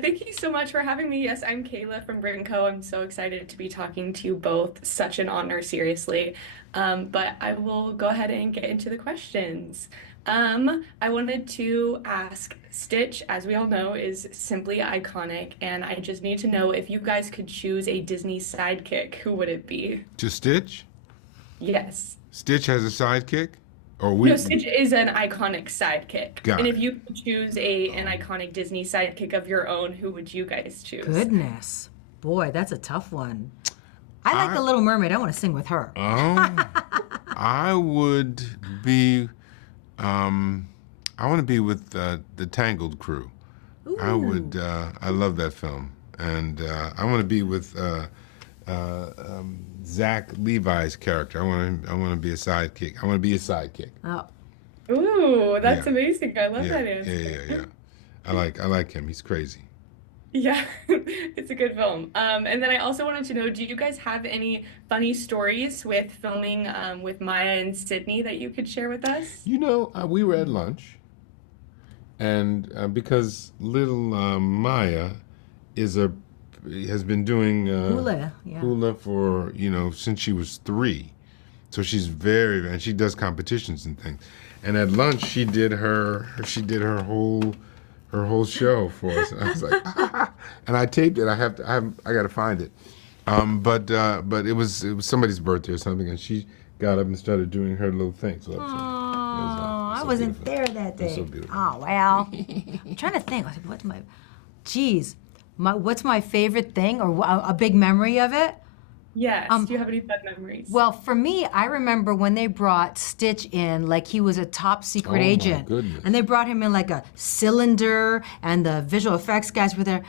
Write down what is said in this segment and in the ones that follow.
thank you so much for having me. Yes, I'm Kayla from Brit+Co. I'm so excited to be talking to you both. Such an honor, seriously. But I will go ahead and get into the questions. I wanted to ask Stitch, as we all know, is simply iconic, and I just need to know if you guys could choose a Disney sidekick, who would it be? To Stitch? Yes. Stitch has a sidekick? Or No, we Stitch is an iconic sidekick. And got if it. you could choose an iconic Disney sidekick of your own, who would you guys choose? Goodness. Boy, that's a tough one. I like I The Little Mermaid. I want to sing with her. oh, I would be I want to be with the Tangled crew. I would I love that film. And I want to be with Zach Levi's character. I want to be a sidekick. I want to be a sidekick. Oh, Ooh, that's Yeah. amazing. I love Yeah, that yeah, answer. yeah. I like him. He's crazy. Yeah, it's a good film. And then I also wanted to know, do you guys have any funny stories with filming with Maya and Sydney that you could share with us? You know, we were at lunch, and because little Maya is a has been doing hula, yeah. hula for since she was 3, so she's and she does competitions and things. And at lunch, she did her whole show for us. And I was like, and I taped it. I got to find it. But it was somebody's birthday or something, and she got up and started doing her little thing. So that was, I so wasn't beautiful. there that It was day. so beautiful. Oh, well. I'm trying to think. What's my, geez, what's my favorite thing or a big memory of it? Yes. Do you have any fun memories? Well, for me, I remember when they brought Stitch in like he was a top secret Oh, my agent. goodness. And they brought him in like a cylinder, and the visual effects guys were there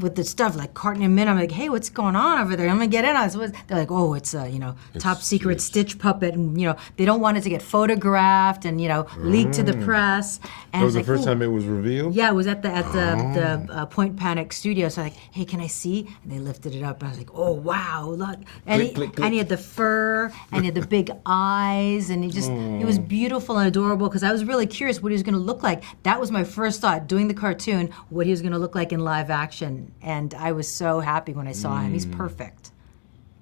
with the stuff like carting him in. I'm like, hey, what's going on over there? I'm gonna get in on this. They're like, oh, it's a top secret Stitch puppet, and they don't want it to get photographed and leaked to the press. And That was the it's first like, ooh. time it was revealed. Yeah, it was at the Point Panic studio. So like, hey, can I see? And they lifted it up. And I was like, oh wow, look! And Click, click, click. and he had the fur, and he had the big eyes, and he was beautiful and adorable. Because I was really curious what he was going to look like. That was my first thought, doing the cartoon, what he was going to look like in live action. And I was so happy when I saw him. He's perfect.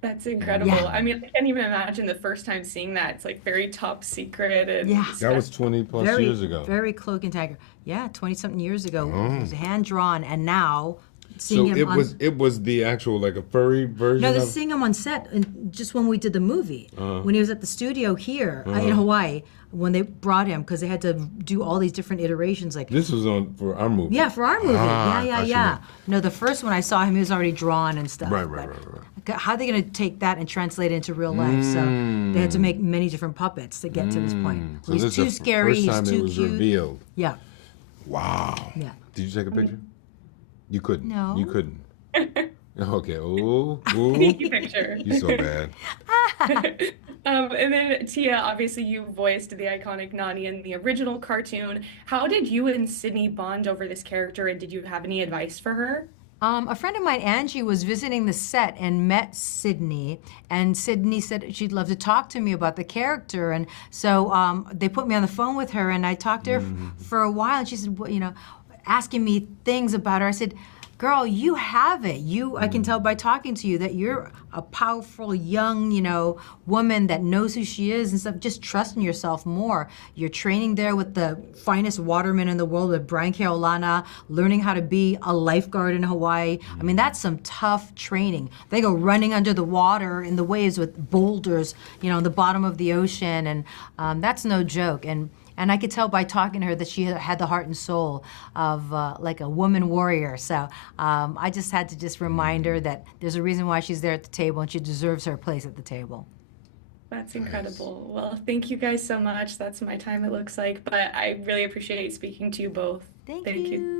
That's incredible. Yeah. I mean, I can't even imagine the first time seeing that. It's like very top secret and Yeah. That was 20 plus years ago. Very cloak and dagger. Yeah, 20-something years ago. It was hand drawn, and now So seeing him on. it was the actual like a furry version No, they're of. seeing him on set, and just when we did the movie, when he was at the studio here in Hawaii, when they brought him, because they had to do all these different iterations, like This was on for our movie. yeah, for our movie, Ah, yeah. I see. No, the first one I saw him, he was already drawn and stuff. Right. But how are they going to take that and translate it into real life? So they had to make many different puppets to get to this point. So He's this too is the scary. First He's time too it was cute. revealed. Yeah, Wow. yeah. Did you take a picture? You couldn't. No. You couldn't. Okay. Ooh. sneaky picture. You so bad. And then Tia, obviously you voiced the iconic Nani in the original cartoon. How did you and Sydney bond over this character, and did you have any advice for her? A friend of mine, Angie, was visiting the set and met Sydney, and Sydney said she'd love to talk to me about the character, and so they put me on the phone with her, and I talked to her for a while, and she said, well, asking me things about her. I said, girl, you have it. I can tell by talking to you that you're a powerful young, woman that knows who she is and stuff. Just trust in yourself more. You're training there with the finest watermen in the world, with Brian Kealoha, learning how to be a lifeguard in Hawaii. I mean, that's some tough training. They go running under the water in the waves with boulders, in the bottom of the ocean, and that's no joke. And I could tell by talking to her that she had the heart and soul of like a woman warrior. So I just had to just remind her that there's a reason why she's there at the table, and she deserves her place at the table. That's incredible. Well, thank you guys so much. That's my time, it looks like. But I really appreciate speaking to you both. Thank Thank you. you.